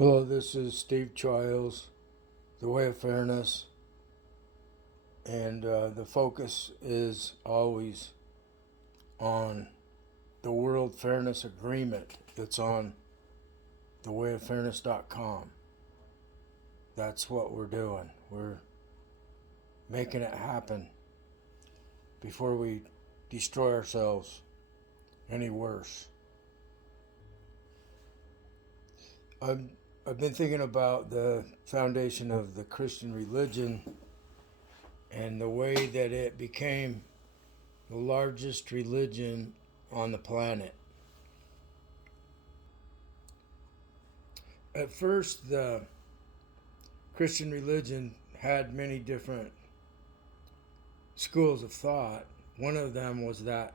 Hello, this is Steve Childs, The Way of Fairness, and the focus is always on the World Fairness Agreement that's on thewayoffairness.com. That's what we're doing. We're making it happen before we destroy ourselves any worse. I've been thinking about the foundation of the Christian religion and the way that it became the largest religion on the planet. At first, the Christian religion had many different schools of thought. One of them was that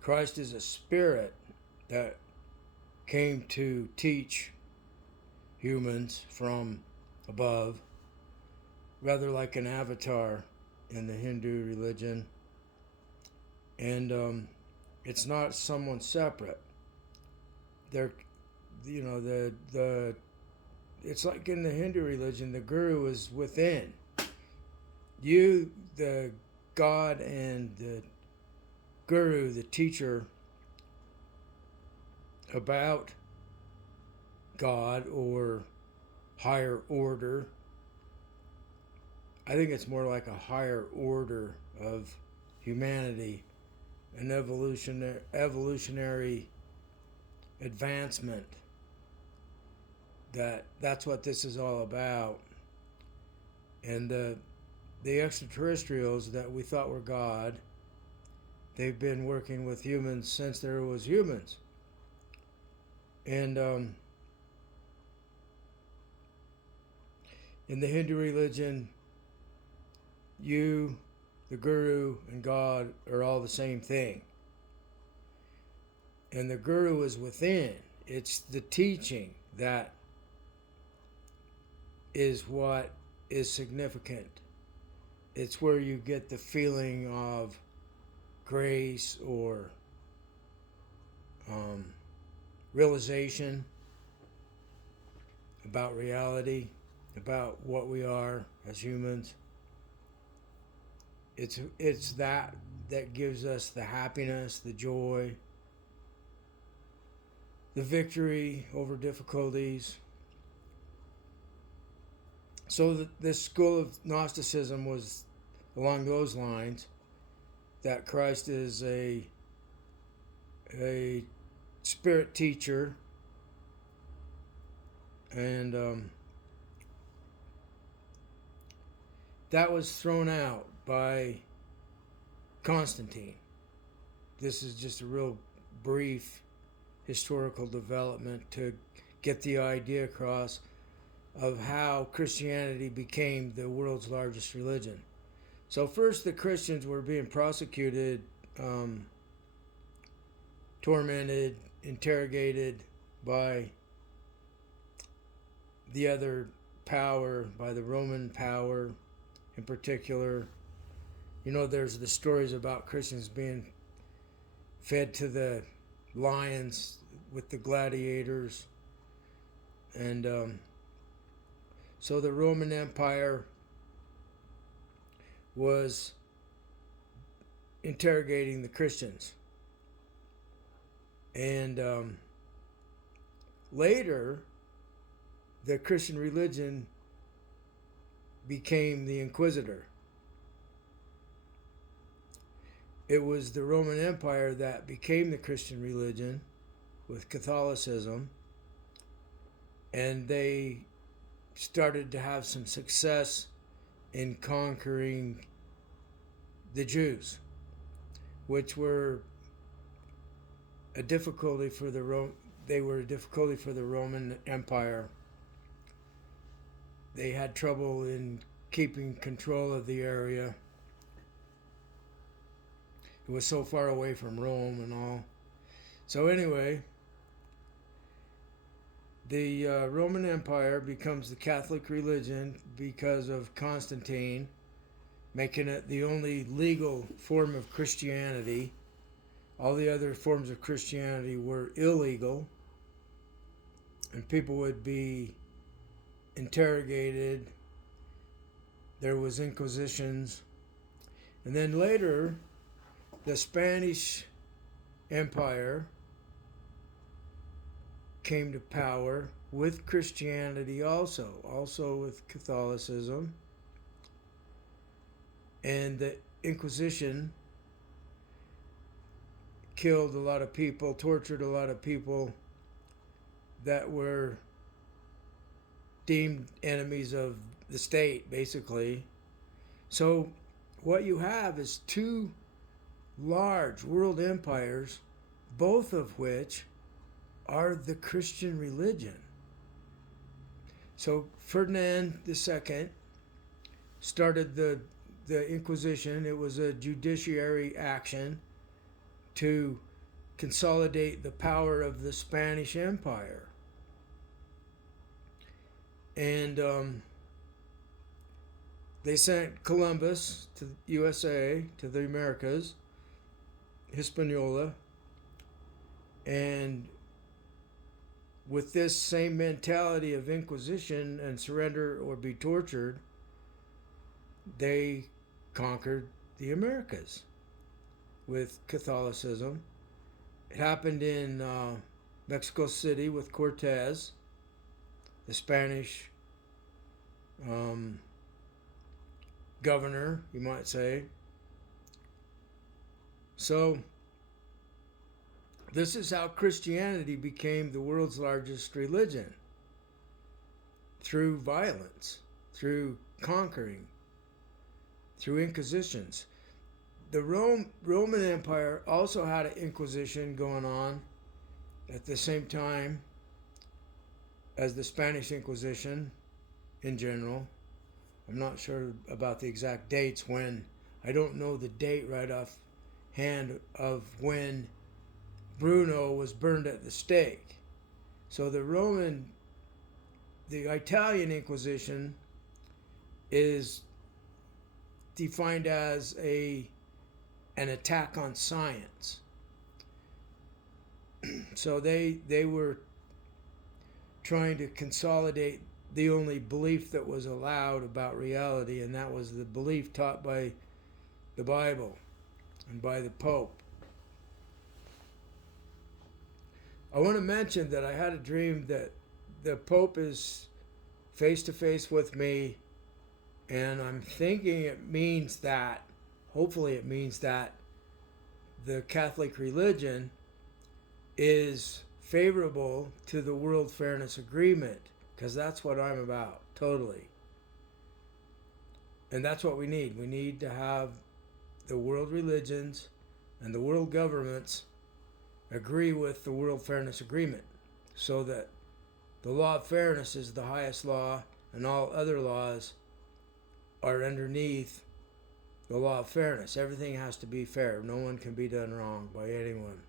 Christ is a spirit that came to teach humans from above, rather like an avatar in the Hindu religion. And it's not someone separate. They're, it's like in the Hindu religion, the guru is within you, the God, and the guru, the teacher, about God or higher order. I think it's more like a higher order of humanity, an evolutionary advancement. That's what this is all about. And the extraterrestrials that we thought were God, they've been working with humans since there was humans. And in the Hindu religion, you, the guru, and God are all the same thing. And the guru is within. It's the teaching that is what is significant. It's where you get the feeling of grace or realization about reality, about what we are as humans. It's that gives us the happiness, the joy, the victory over difficulties. So this school of Gnosticism was along those lines, that Christ is a spirit teacher, and that was thrown out by Constantine. This is just a real brief historical development to get the idea across of how Christianity became the world's largest religion. So first the Christians were being prosecuted, tormented, interrogated by the other power, by the Roman power in particular. There's the stories about Christians being fed to the lions with the gladiators. And so the Roman Empire was interrogating the Christians. And later, the Christian religion became the Inquisitor. It was the Roman Empire that became the Christian religion with Catholicism, and they started to have some success in conquering the Jews, which were a difficulty for they were a difficulty for the Roman Empire. They had trouble in keeping control of the area. It was so far away from Rome and all. So anyway, the Roman Empire becomes the Catholic religion because of Constantine, making it the only legal form of Christianity. All the other forms of Christianity were illegal. and people would be interrogated. There was inquisitions. And then later, the Spanish Empire came to power with Christianity also with Catholicism. And the Inquisition killed a lot of people, tortured a lot of people that were deemed enemies of the state, basically. So what you have is two large world empires, both of which are the Christian religion. So Ferdinand II started the Inquisition. It was a judiciary action to consolidate the power of the Spanish Empire. And they sent Columbus to the USA, to the Americas, Hispaniola, and with this same mentality of Inquisition and surrender or be tortured, they conquered the Americas with Catholicism. It happened in Mexico City with Cortez, the Spanish governor, you might say. So this is how Christianity became the world's largest religion, through violence, through conquering, through inquisitions. The Roman Empire also had an inquisition going on at the same time as the Spanish Inquisition in general. I'm not sure about the exact dates when. I don't know the date right off hand of when Bruno was burned at the stake. So the Italian Inquisition is defined as an attack on science. So they were trying to consolidate the only belief that was allowed about reality, and that was the belief taught by the Bible and by the Pope. I want to mention that I had a dream that the Pope is face to face with me, and I'm thinking it means that, hopefully it means that the Catholic religion is favorable to the World Fairness Agreement, because that's what I'm about, totally. And that's what we need. We need to have the world religions and the world governments agree with the World Fairness Agreement, so that the law of fairness is the highest law and all other laws are underneath the law of fairness. Everything has to be fair. No one can be done wrong by anyone.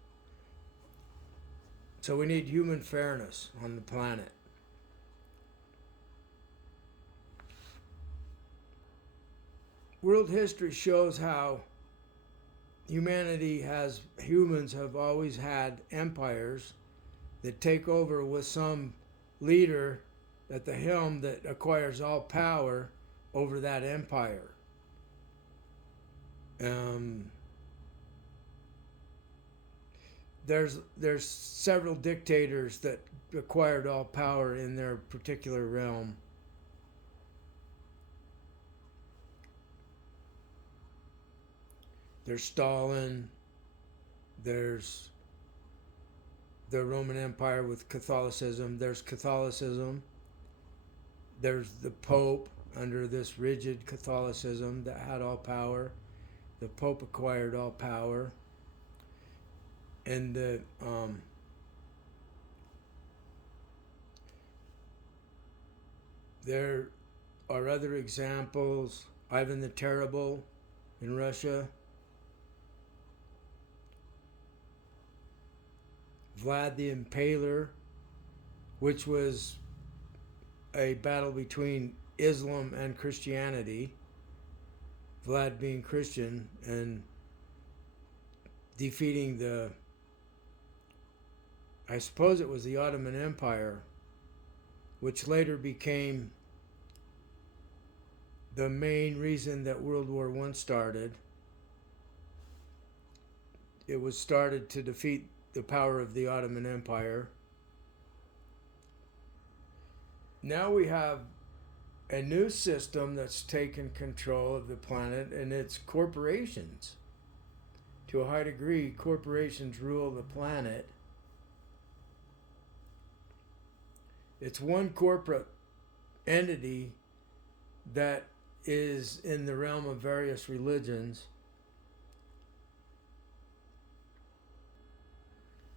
So we need human fairness on the planet. World history shows how humans have always had empires that take over with some leader at the helm that acquires all power over that empire. There's several dictators that acquired all power in their particular realm. There's Stalin, there's the Roman Empire with Catholicism, there's Catholicism, there's the Pope under this rigid Catholicism that had all power. The Pope acquired all power. And there are other examples. Ivan the Terrible in Russia. Vlad the Impaler, which was a battle between Islam and Christianity. Vlad being Christian and defeating I suppose it was the Ottoman Empire which later became the main reason that World War I started. It was started to defeat the power of the Ottoman Empire. Now we have a new system that's taken control of the planet, and it's corporations. To a high degree, corporations rule the planet. It's one corporate entity that is in the realm of various religions.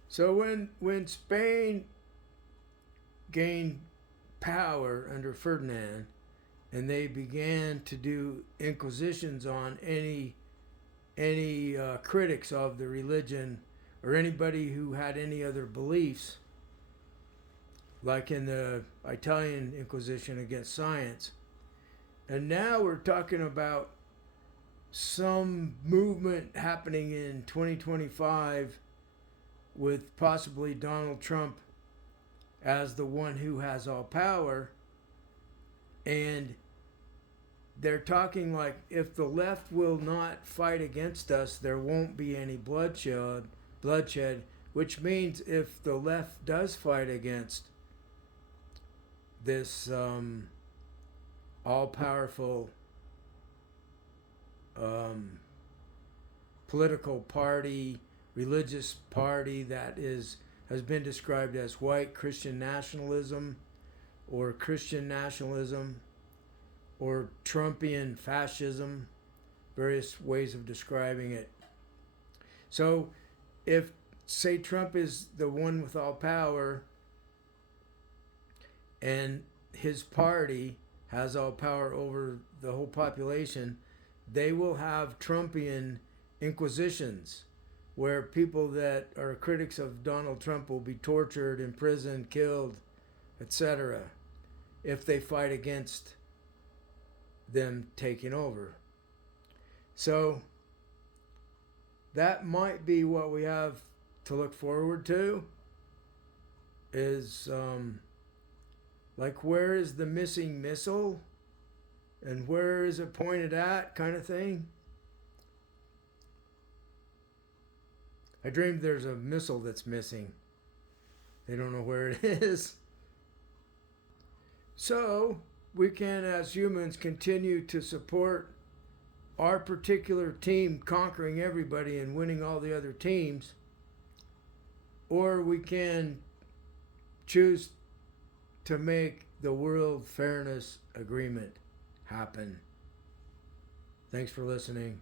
So when Spain gained power under Ferdinand, and they began to do inquisitions on any critics of the religion or anybody who had any other beliefs, like in the Italian Inquisition against science. And now we're talking about some movement happening in 2025 with possibly Donald Trump as the one who has all power. And they're talking like, if the left will not fight against us, there won't be any bloodshed, which means if the left does fight against this all-powerful political party, religious party that has been described as white Christian nationalism or Christian nationalism or Trumpian fascism, various ways of describing it. So if, say, Trump is the one with all power and his party has all power over the whole population, they will have Trumpian inquisitions where people that are critics of Donald Trump will be tortured, imprisoned, killed, etc., if they fight against them taking over. So that might be what we have to look forward to, is like, where is the missing missile and where is it pointed at, kind of thing. I dreamed there's a missile that's missing. They don't know where it is. So we can, as humans, continue to support our particular team conquering everybody and winning all the other teams, or we can choose to make the World Fairness Agreement happen. Thanks for listening.